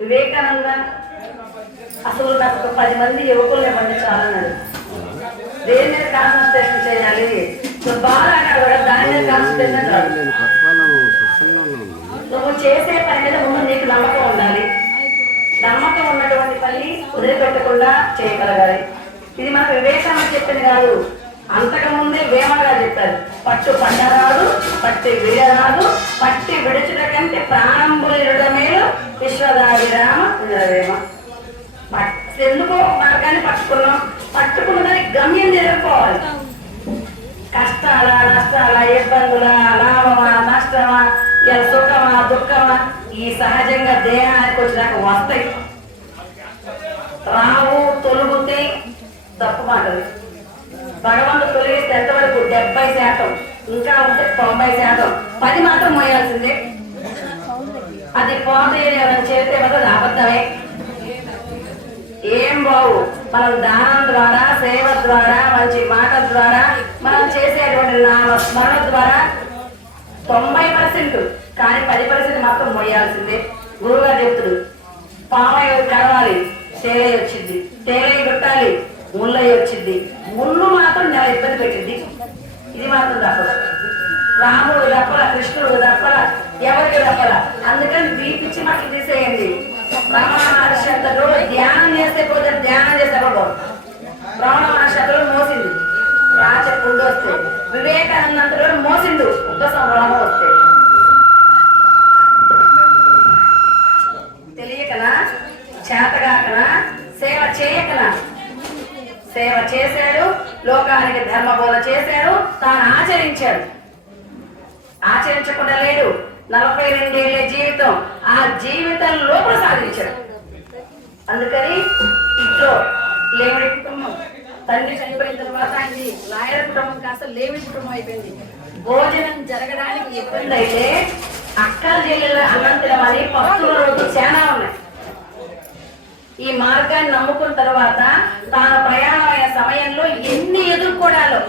వివేకానంద అసలు నాకు ఒక 10 మంది యువకుల్ని పండించాలన్నాడు. దేని మీద కాన్సన్ట్రేషన్ చేయాలి? బాగా కూడా దాని మీద కాన్సన్ట్రేషన్ కాదు. నువ్వు చేసే పని మీద ముందు నీకు నమ్మకం ఉండాలి. నమ్మకం ఉన్నటువంటి పని వదిలిపెట్టకుండా చేయగలగాలి. ఇది మనకు వివేకానంద చెప్పింది కాదు, అంతకుముందే వేమగా చెప్పారు. పట్టు పండరాదు, పట్టి విడరాదు, పట్టి విడుచుట కంటే ప్రాణంబులిరుడ మేలు విశ్వదాభిరామ నిరవేమ. ఎందుకో మార్గాన్ని పట్టుకున్నాం, పట్టుకున్నదాన్ని గమ్యం నిలుపుకోవాలి. కష్టాల నష్టాల ఇబ్బందుల లాభమా నష్టమా సుఖమా దుఃఖమా ఈ సహజంగా దేహానికి వచ్చినాక వస్తాయి, రావు తొలుగుతే తప్పు మాటలు. భగవంతుడు తొలగిస్తే ఎంతవరకు 70%, ఇంకా ఉంటే 90%. 10 మాత్రం మోయాల్సిందే. అది పోతే చేస్తే మాత్రం అబద్ధమే. ఏం బావు మనం దానం ద్వారా, సేవ ద్వారా, మంచి మాట ద్వారా, మనం చేసేటువంటి నామ స్మరణ ద్వారా 90%, కానీ 10% మాత్రం మోయాల్సిందే. గురువుగారు చెప్తుడు, పామయ్య కడవాలి తేలై వచ్చింది, తేలై కొట్టాలి ముళ్ళై వచ్చింది, ముళ్ళు మాత్రం నెల ఇబ్బంది పెట్టింది. ఇది మాత్రం తప్పదు. రాముడు తప్పల, కృష్ణుడు తప్పల, ఎవరికి తప్పల. అందుకని దీపిచ్చి మాకు తీసేయండి. రమణ మహర్షి ధ్యానం చేస్తే పోతే ధ్యానం చేస్తే రమణ మహర్షి మోసింది రాచ పుండు వస్తే, వివేకానంద మోసిండు ఉపసంహరణ వస్తే. తెలియకనా, చేతగాకనా, సేవ చేయకనా. సేవ చేశాడు, లోకానికి ధర్మబోధ చేశాడు, తాను ఆచరించాడు. ఆచరించకుండా లేడు. 42 ఏళ్ల జీవితం, ఆ జీవితం లోపల సాధించాడు. అందుకని ఇంట్లో లేవిడి కుటుంబం, తండ్రి చనిపోయిన తర్వాత ఆయనది లాయర్ కుటుంబం కాస్త లేవిడి కుటుంబం అయిపోయింది. భోజనం జరగడానికి ఇబ్బంది అయితే అక్కల జిల్లాలో అన్నం తినమని పస్తుల రోజు చాలా ఉన్నాయి. ఈ మార్గాన్ని నమ్ముకున్న తర్వాత తాను ప్రయాణమైన సమయంలో ఎన్ని ఎదుర్కోవడాలో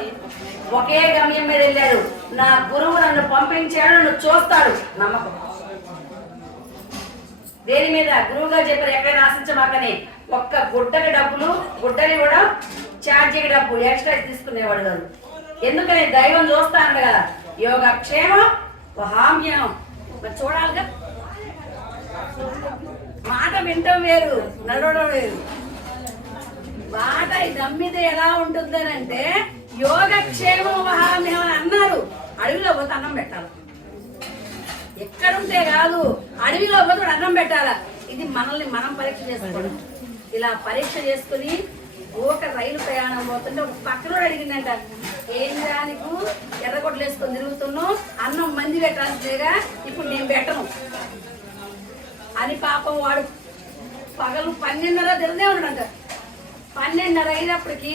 ఒకే గమ్యం మీద వెళ్ళాడు. నా గురువు నన్ను పంపించాడు, నన్ను చూస్తాడు నమ్మకం. దేని మీద? గురువు గారు చెప్పారు ఎక్కడైనా ఆశించమాకని. ఒక్క గుడ్డకి డబ్బులు, గుడ్డని కూడా ఛార్జీకి డబ్బు ఎక్స్ట్రా తీసుకునేవాడు కాదు. ఎందుకని? దైవం చూస్తాను కదా. యోగక్షేమం వహామ్యం. మరి చూడాలిగా. మాట వింటం వేరు, నడవడం వేరు. మాట నమ్మితే ఎలా ఉంటుందని అంటే యోగక్షేమం వహామ్యం అని అన్నారు. అడవిలో పోతే అన్నం పెట్టాలి. ఎక్కడుంటే కాదు, అడవిలో పోతే అన్నం పెట్టాలా. ఇది మనల్ని మనం పరీక్ష చేసుకోవడం. ఇలా పరీక్ష చేసుకుని ఒక రైలు ప్రయాణం పోతుంటే ఒక పక్కన అడిగిందంట, ఏం దానికి ఎర్రగొడ్లు వేసుకొని తిరుగుతున్నావు, అన్నం మంది పెట్టాల్సిందేగా, ఇప్పుడు నేను పెట్టను అని. పాపం వాడు పగలు 12:30 తిరదే ఉన్నాడంట. 12:30 అయినప్పటికీ